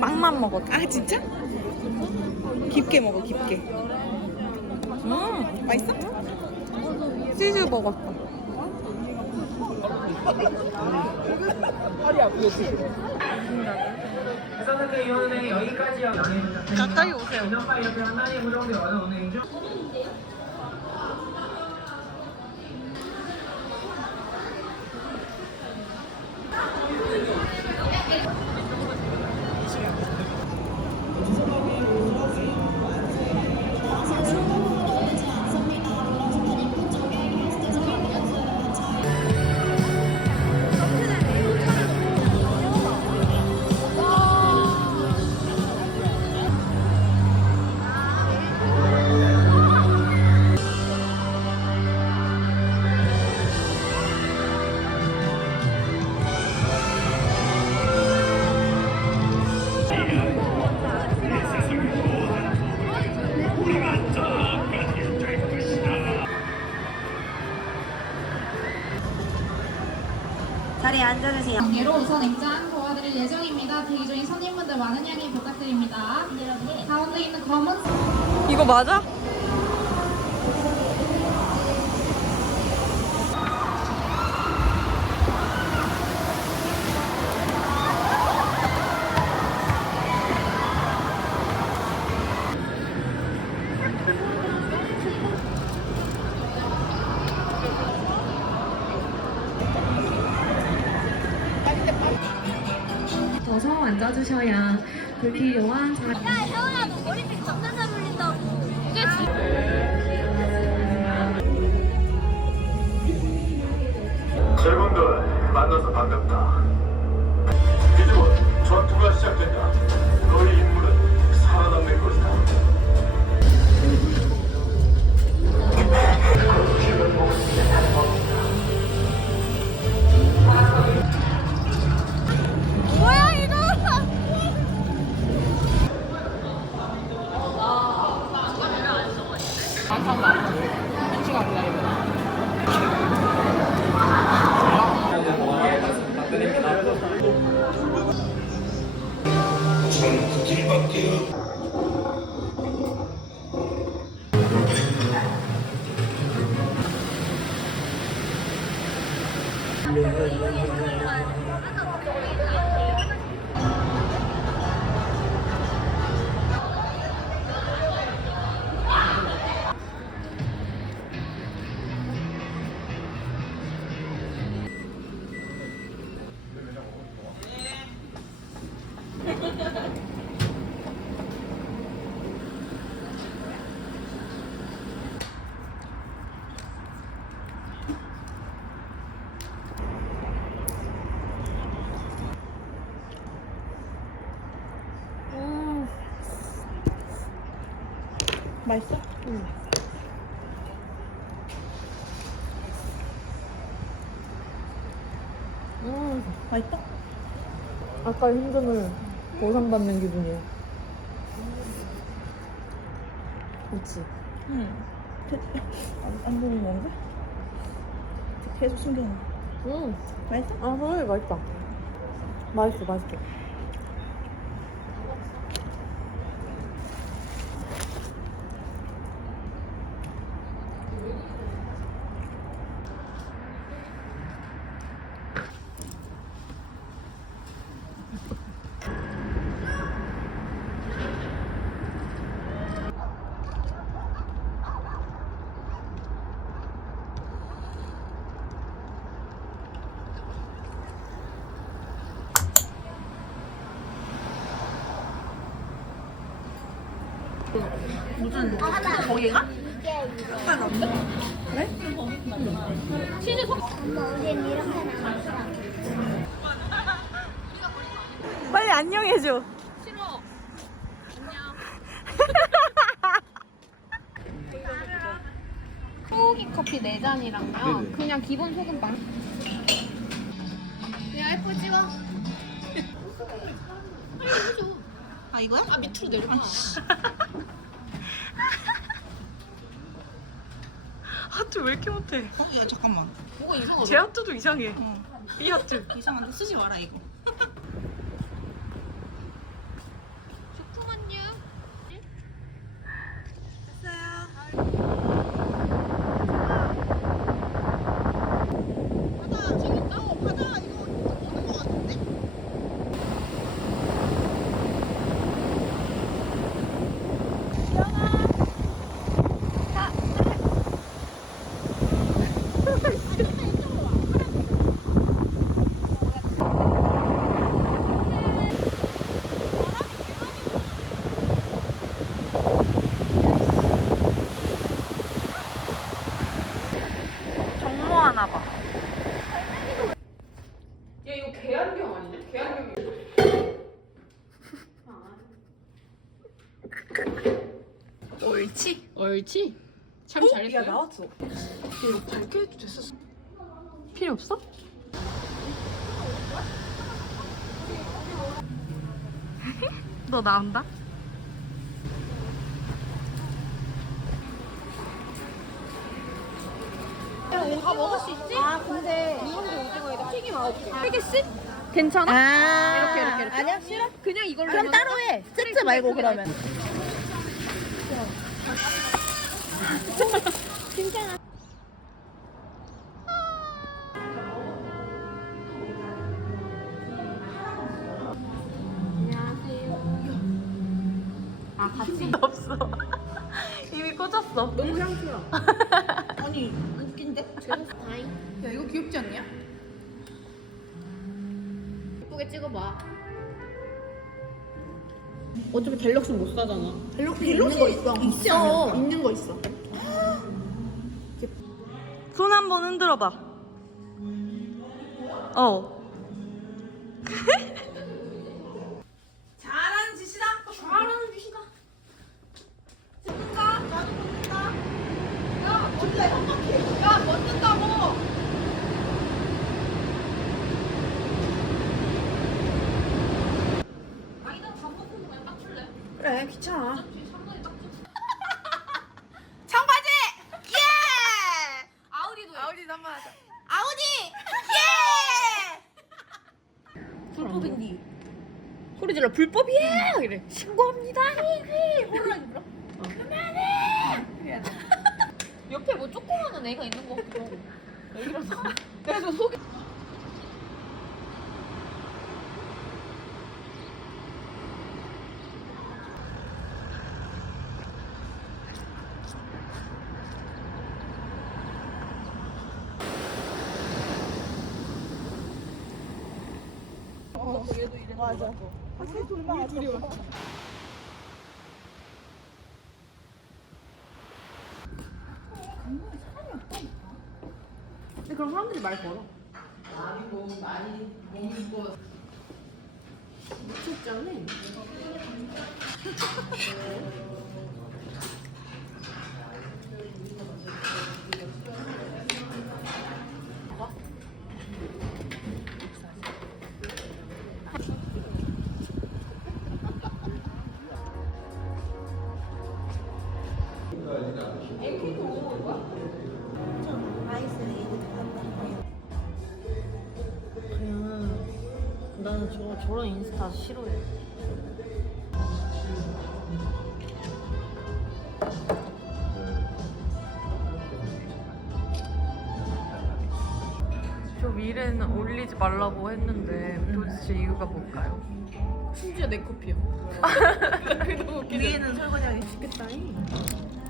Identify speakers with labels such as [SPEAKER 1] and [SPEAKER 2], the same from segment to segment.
[SPEAKER 1] 빵만 먹어. 아 진짜? 깊게 먹어 깊게. 음 맛있어? 치즈 먹었어.
[SPEAKER 2] 그래서 그 이후는 여기까지요.
[SPEAKER 1] 가까이 오세요.
[SPEAKER 3] 자리에 앉아주세요.
[SPEAKER 4] 관계로 우선 입장 도와드릴 예정입니다. 대기 중인 손님분들 많은 양해 부탁드립니다. 가운데 있는 검은
[SPEAKER 1] 이거 맞아?
[SPEAKER 5] 앉아주셔야. 불필요한 자리
[SPEAKER 3] 야, 혜원아, 너 머리빛
[SPEAKER 6] trying to keep
[SPEAKER 3] up here. Yeah, yeah.
[SPEAKER 1] 맛있어? 응. 음, 맛있다? 아까 힘듦을 보상받는 기분이야. 그렇지. 응. 안, 안 보는 건가? 계속 숨겨놔. 응. 맛있어? 아, 그래, 맛있다. 맛있어, 맛있어. 무슨 거기가? 그래?
[SPEAKER 3] 우린 이렇게 나왔어.
[SPEAKER 1] 빨리 안녕해줘.
[SPEAKER 4] 소고기 커피 4잔이랑요. 그냥 기본 소금빵. 그냥 예쁘 찍어.
[SPEAKER 1] 아, 이거야? 아, 밑으로 내려가. 왜 이렇게 못해?
[SPEAKER 7] 어, 야 잠깐만.
[SPEAKER 1] 제 하트도 이상해. 이 하트.
[SPEAKER 7] 이상한데 쓰지 마라 이거.
[SPEAKER 1] 괜찮아 봐.
[SPEAKER 8] 야 이거 개안경 아니냐? 개안경이
[SPEAKER 1] 옳지.
[SPEAKER 8] 옳지?
[SPEAKER 1] 참야
[SPEAKER 8] 잘했어요
[SPEAKER 1] 나왔어. 이거 밝게 해도 됐었어.
[SPEAKER 8] 필요 없어?
[SPEAKER 1] 너 나온다?
[SPEAKER 7] 다 먹을 수 있지? 아 근데
[SPEAKER 1] 괜찮아?
[SPEAKER 7] 아
[SPEAKER 8] 이렇게, 이렇게, 이렇게?
[SPEAKER 7] 아니야 싫어?
[SPEAKER 8] 그냥 이걸로
[SPEAKER 7] 그럼 따로 해 세트 말고 그러면 괜찮아
[SPEAKER 1] 없어. 이미 꽂았어.
[SPEAKER 8] 너무 향수야
[SPEAKER 7] 아니 웃긴데?
[SPEAKER 8] 귀엽지 않냐?
[SPEAKER 4] 예쁘게 찍어봐.
[SPEAKER 8] 어차피 갤럭시 못 사잖아
[SPEAKER 7] 갤럭시 있는 거 있어 있어
[SPEAKER 8] 있는 거 있어
[SPEAKER 1] 손 한 번 흔들어 봐. 어.
[SPEAKER 7] 잘하는 짓이다 잘하는 짓이다 찍는다 나도 찍는다 야 뭔데 깜빡해 야 먹는다고 그래 귀찮아. 청바지! 예! 아우디도 아우디도 한번 하자. 아우디! 예! 불법인디
[SPEAKER 1] 소리 질러. 불법이에요 이래.
[SPEAKER 7] 신고합니다. 호루라기 불어 그만해
[SPEAKER 4] 옆에 뭐 조그마한 애가 있는 거 같기도 하고.
[SPEAKER 8] 그래서 속이 근데 그럼 사람들이 말 걸어. 미쳤잖아
[SPEAKER 1] 그냥 나는 저 저런 인스타 싫어해. 저 미래는 올리지 말라고 했는데 도대체 이유가 뭘까요?
[SPEAKER 8] 심지어 내 커피야
[SPEAKER 1] 위에는 설거지하기 쉽겠다.
[SPEAKER 8] 월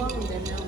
[SPEAKER 8] 5만 원 내면